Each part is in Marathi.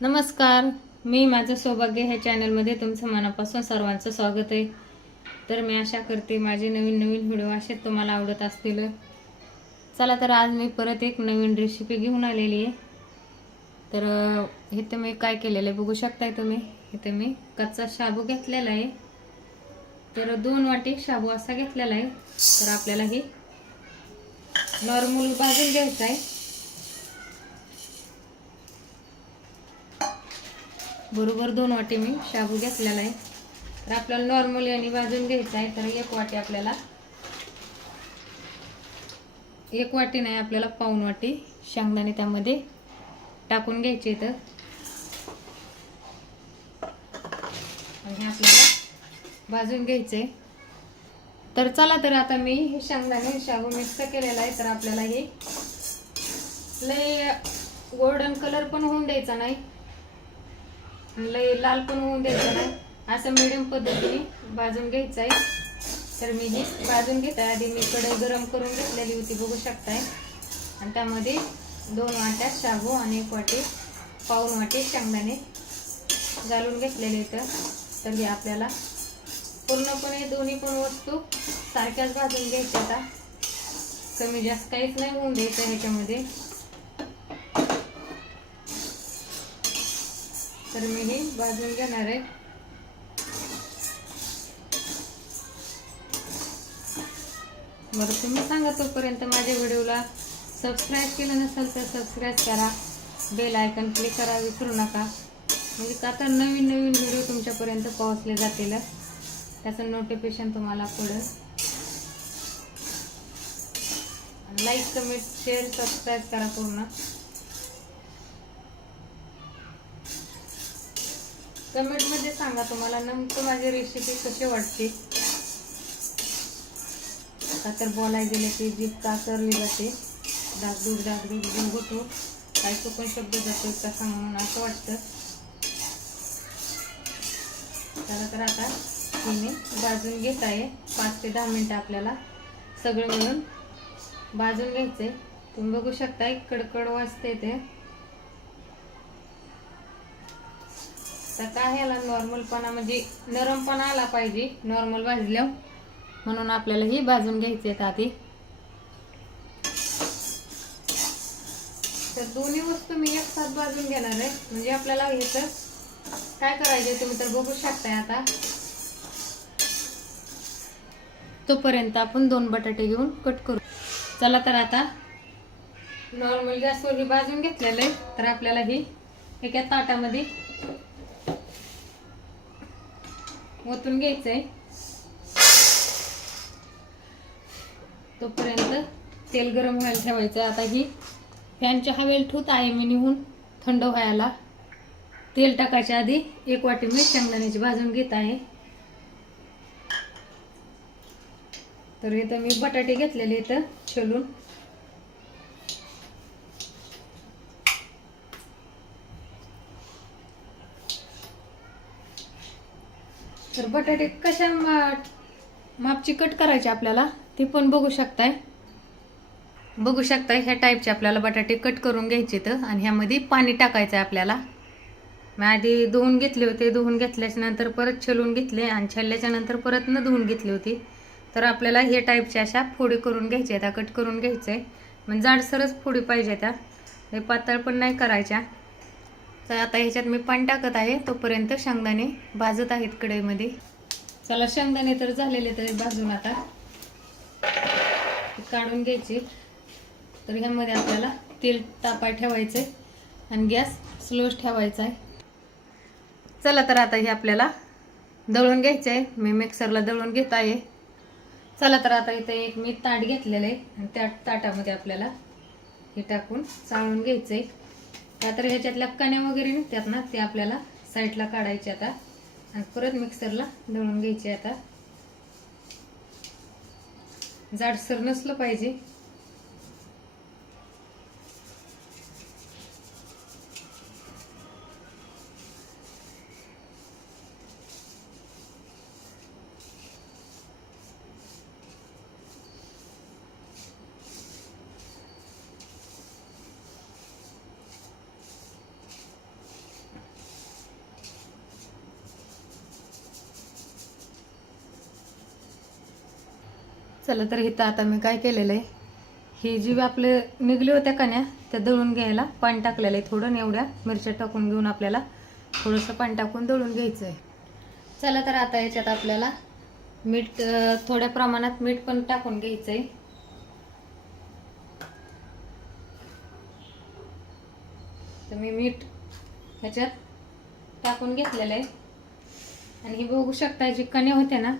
नमस्कार. मी माझं सौभाग्य ह्या चॅनलमध्ये तुमचं मनापासून सर्वांचं स्वागत आहे. तर मी आशा करते माझे नवीन नवीन व्हिडिओ असेच तुम्हाला आवडत असतील. चला तर आज मी परत एक नवीन रेसिपी घेऊन आलेली आहे. तर इथे मी काय केलेलं आहे बघू शकताय तुम्ही. इथे मी कच्चा शाबू घेतलेला आहे. तर 2 वाटी शाबू असा घेतलेला आहे. तर आपल्याला हे नॉर्मल भाजून घ्यायचं आहे. बरोबर 2 वाटी मी शाबू घेतलेला आहे. तर आपल्याला नॉर्मल याने भाजून घ्यायचं आहे. तर 1 वाटी आपल्याला 1 वाटी नाही आपल्याला पाऊण वाटी शेंगदाणे त्यामध्ये टाकून घ्यायचे. तर आणि आपल्याला भाजून घ्यायचे. तर चला तर आता मी हे शेंगदाणे शाबू मिक्स केलेला आहे. तर आपल्याला हे लय गोल्डन कलर पण होऊन द्यायचा नाही, लय लाल पण होऊन द्यायचं नाही, असं मिडियम पद्धतीने भाजून घ्यायचं आहे. तर मी हे भाजून घेत आहे. आधी मी कढई गरम करून घेतलेली होती बघू शकताय. आणि त्यामध्ये 2 वाट्या शाबू आणि 1 वाटी पाऊण वाटी शेंगदाणे घालून घेतलेले. तर हे आपल्याला पूर्णपणे दोन्ही पण वस्तू सारख्याच भाजून घ्यायच्या. आता कमी जास्त काहीच नाही होऊन द्यायचं ह्याच्यामध्ये. तर मी हे भाजून घेणार आहे. बरं तुम्ही सांगा तोपर्यंत माझ्या व्हिडिओला सबस्क्राईब केलं नसेल तर सबस्क्राईब करा, बेल आयकॉन क्लिक करा विसरू नका. म्हणजे का तर नवीन नवीन व्हिडिओ तुमच्यापर्यंत पोहोचले जातील, त्याचं नोटिफिकेशन तुम्हाला पडेल. लाईक कमेंट शेअर सबस्क्राईब करा पूर्ण. कमेंटमध्ये सांगा तुम्हाला नेमकं माझी रेसिपी कशी वाटते. आता तर बोलायला गेले की जीभ कातरली जाते, डागडूग होतो, काही चुकून शब्द जातो कसा म्हणून असं वाटतं. चला तर आता हे मी भाजून घेत आहे. 5 ते 10 मिनिटं आपल्याला सगळं मिळून भाजून घ्यायचंय. तुम्ही बघू शकता कडकड वाजते ते. तर काय ह्याला नॉर्मलपणा म्हणजे नरमपणा आला पाहिजे नॉर्मल भाजल्यावर, म्हणून आपल्याला ही भाजून घ्यायचे आधी. तर दोन्ही वस्तू मी एकसाथ भाजून घेणार आहे. म्हणजे आपल्याला हे तर काय करायचे तुम्ही तर बघू शकताय. आता तोपर्यंत आपण 2 बटाटे घेऊन कट करू. चला तर आता नॉर्मल गॅसवर भाजून घेतलेलं आहे. तर आपल्याला ही एका ताटामध्ये ओतून घ्यायचंय. तोपर्यंत तेल गरम व्हायला ठेवायचं. आता ही फॅनच्या हवेला ठेवत आहे मी निघून थंड व्हायला. तेल टाकायच्या आधी 1 वाटी मी शेंगदाण्याची भाजून घेत आहे. तर इथं मी बटाटे घेतलेले इथं छिलून. तर बटाटे कशा मापची कट करायचे आपल्याला ते पण बघू शकताय. ह्या टाईपचे आपल्याला बटाटे कट करून घ्यायचे. तर आणि ह्यामध्ये पाणी टाकायचं आहे आपल्याला. मी आधी धुवून घेतले होते, धुवून घेतल्याच्या नंतर परत छिलून घेतले आणि छिलल्याच्या नंतर परत न धुवून घेतली होती. तर आपल्याला हे टाईपच्या अशा फोडी करून घ्यायच्या, त्या कट करून घ्यायचं आहे. म्हणजे जाडसरच फोडी पाहिजे, त्या हे पातळ पण नाही करायच्या. तर आता ह्याच्यात मी पाणी टाकत आहे. तोपर्यंत शेंगदाणे भाजत आहेत कढईमध्ये. चला शेंगदाणे तर झालेले तरी भाजून आता काढून घ्यायचे. तर ह्यामध्ये आपल्याला तेल तापाय ठेवायचंय आणि गॅस स्लोच ठेवायचा आहे. चला तर आता हे आपल्याला दळून घ्यायचं आहे. मी मिक्सरला दळून घेत आहे. चला तर आता इथे एक मी ताट घेतलेलं आहे आणि त्या ताटामध्ये आपल्याला हे टाकून चाळून घ्यायचंय. तर ह्याच्यातल्या कण्या वगैरे निघतात ना, ते आपल्याला साईडला काढायचे आता आणि परत मिक्सरला दळून घ्यायचे. आता जाडसर नसलं पाहिजे. चला तर इथं आता मी काय केलेलं आहे, ही जी आपले निघली होत्या कण्या त्या दळून घ्यायला पाणी टाकलेलं आहे थोडं, एवढ्या मिरच्या टाकून घेऊन आपल्याला थोडंसं पाणी टाकून दळून घ्यायचं आहे. चला तर आता याच्यात आपल्याला मीठ, थोड्या प्रमाणात मीठ पण टाकून घ्यायचं आहे. तर मी मीठ ह्याच्यात टाकून घेतलेलं आहे आणि हे बघू शकता जी कण्या होत्या ना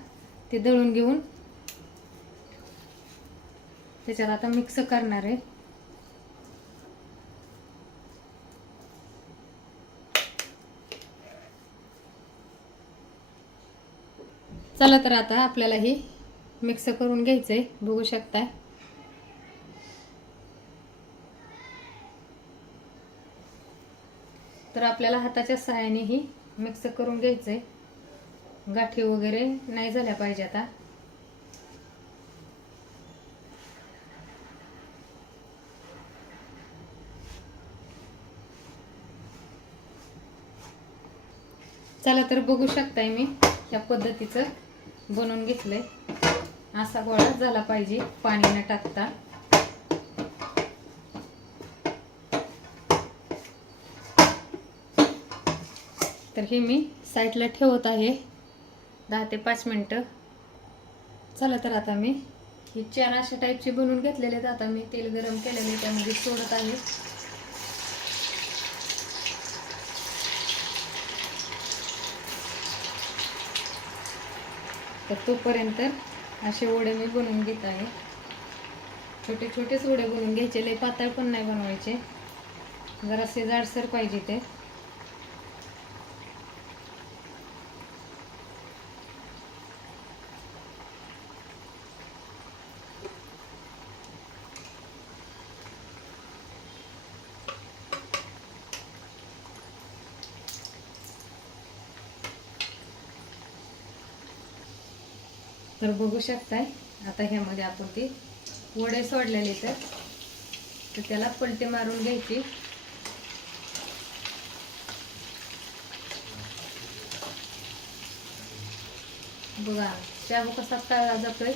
ते दळून घेऊन त्याच्यात आता मिक्स करणार आहे. चला तर आता आपल्याला हे मिक्स करून घ्यायचंय, बघू शकता. तर आपल्याला हाताच्या सहाय्याने ही मिक्स करून घ्यायचंय, गाठी वगैरे नाही झाल्या पाहिजे. आता चला तर बघू शकताय मी या पद्धतीचं बनवून घेतलंय. असा गोळा झाला पाहिजे पाणी न टाकता. तर हे मी साईडला ठेवत आहे 10 ते 5 मिनिटं. चला तर आता मी ही 4 अशा टाईपचे बनवून घेतलेले आहेत. आता मी तेल गरम केलेले त्यामध्ये सोडत आहे. तर तोपर्यंत असे वडे मी बनवून घेत आहे. छोटे छोटेच वडे बनवून घ्यायचे, लय पातळ पण नाही बनवायचे, जरासे जाडसर पाहिजे ते. तर बघू शकताय आता ह्यामध्ये आपण ते वडे सोडलेले तर त्याला पलटी मारून घ्यायची. बघा शाबू कसा तळला जातोय.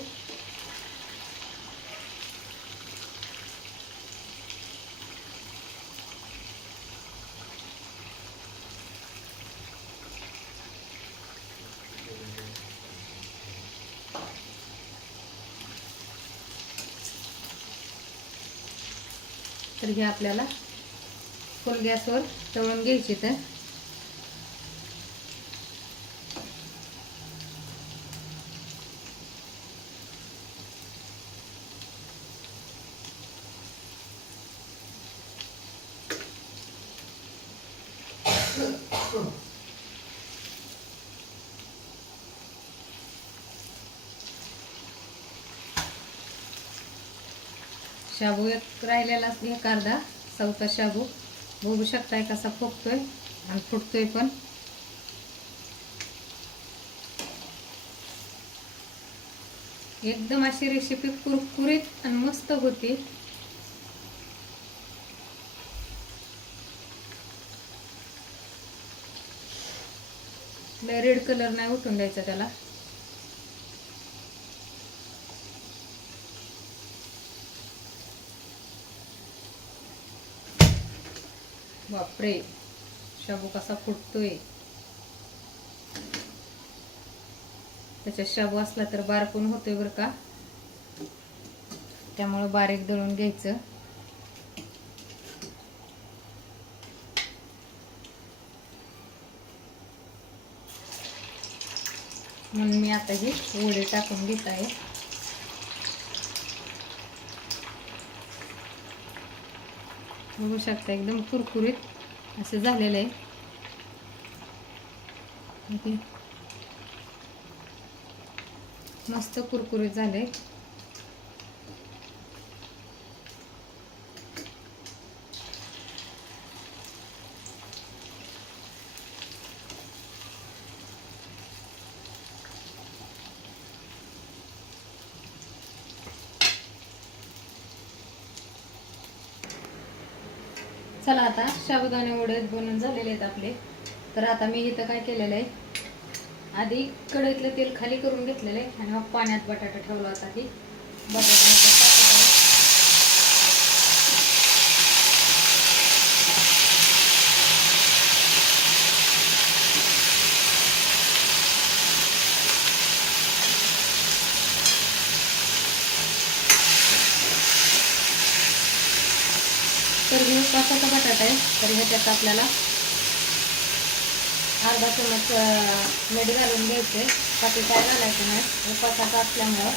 तर हे आपल्याला फुल गॅसवर तळून घ्यायची. तर शाबू एक राहिलेला एक अर्धा चौथा शाबू बघू शकताय कसा फुगतोय आणि फुटतोय पण. एकदम अशी रेसिपी कुरकुरीत आणि मस्त होती. रेड कलर नाही उठून द्यायचा त्याला. बापरे शाबू कसा फुटतोय. त्याच्यात शाबू असला तर बारकून होतोय बरं का, त्यामुळे बारीक दळून घ्यायचं. म्हणून मी आता हे वडे टाकून घेत आहे. बघू शकता एकदम कुरकुरीत असं झालेलं आहे. मस्त कुरकुरीत झाले. चला आता साबुदाणे वडे बनवून झालेले आहेत आपले. तर आता मी इथं काय केलेलं आहे, आधी कढईतलं तेल खाली करून घेतलेलं आहे आणि मग पाण्यात बटाटा ठेवला होता. बटाटा ह्याच्यात टाकत आहे. तर हे उपासाचा बटाटा आहे, तर ह्याच्यात आपल्याला अर्धा चमच मीठ घालून घ्यायचे. बाकी काय घालायचं नाही, उपासाचा असल्यामुळं.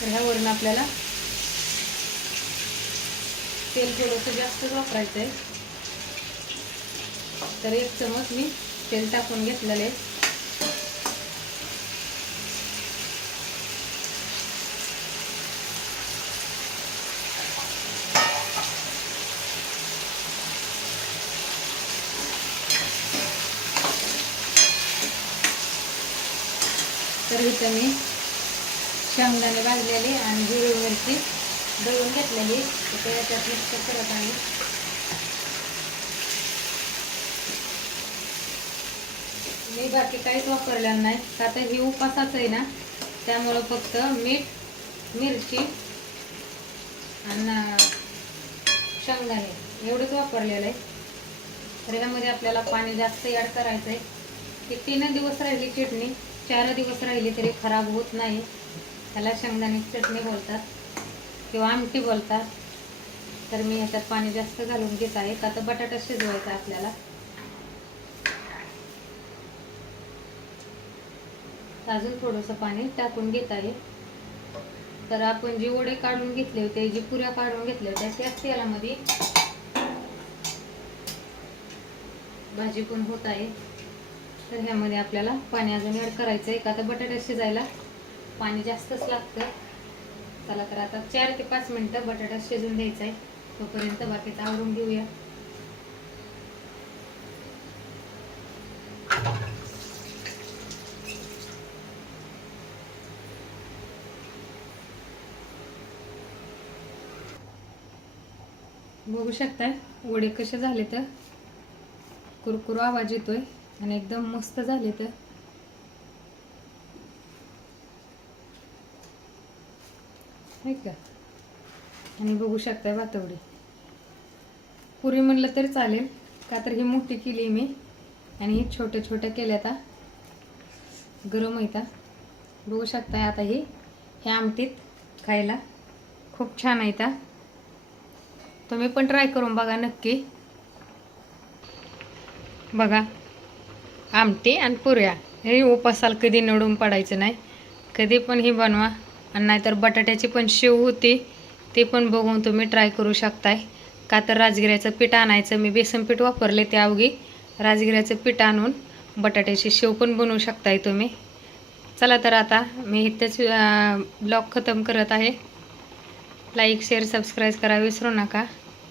तर ह्यावरून आपल्याला तेल थोडंसं जास्तच वापरायचं आहे. तर 1 चमच मी तेल टाकून घेतलेलं आहे. तर इथं मी शेंगदाणे भाजलेले आणि हिरवी मिरची दळून घेतलेली, तर याच्यात मिक्स करत आहे. मी बाकी काहीच वापरलेलं नाही, का तर ही उपासाचं आहे ना, त्यामुळं फक्त मीठ, मिरची आणि शेंगदाणे एवढंच वापरलेलं आहे. तर यामध्ये आपल्याला पाणी जास्त ॲड करायचं आहे. ती 3 दिवस राहिली चटणी, 4 दिवस राहिली तरी खराब होत नाही. त्याला शेंगदाणे चटणी बोलतात किंवा आमटी बोलतात. तर मी ह्याच्यात पाणी जास्त घालून घेत आहे, का तर बटाटा शिजवायचा आपल्याला. अजून थोडंसं पाणी टाकून घेत आहे. तर आपण जे वडे काढून घेतले होते, जी पुऱ्या काढून घेतल्या होत्या, त्याच तेलामध्ये भाजी पण होत आहे. तर ह्यामध्ये आपल्याला पाणी अजून ॲड करायचं आहे, का तर बटाटा शिजायला पाणी जास्तच लागतं. चला तर आता 4 ते 5 मिनटं बटाटा शिजून द्यायचा आहे. तोपर्यंत बाकीचं आवरून घेऊया. बघू शकताय वडे कसे झाले, तर कुरकुर आवाज येतोय आणि एकदम मस्त झाले. तर का आणि बघू शकताय वातवडी पुरी म्हणलं तरी चालेल, का तर ही मोठी केली मी आणि ही छोटे छोटे केल्या. आता गरम आहे. बघू शकताय आता ही ह्या आमटीत खायला खूप छान आहे. तुम्ही पण ट्राय करून बघा नक्की. बघा आमटी आणि पुऱ्या हे उपासाला कधी नडून पडायचं नाही. कधी पण ही बनवा. आणि नाहीतर बटाट्याची पण शेव होती, ते पण बघून तुम्ही ट्राय करू शकताय. का तर राजगिऱ्याचं पीठ आणायचं, मी बेसन पीठ वापरले त्याऐवजी राजगिऱ्याचं पीठ आणून बटाट्याची शेव पण बनवू शकताय तुम्ही. चला तर आता मी इथेच ब्लॉग खतम करत आहे. लाईक शेअर सबस्क्राईब करा विसरू नका.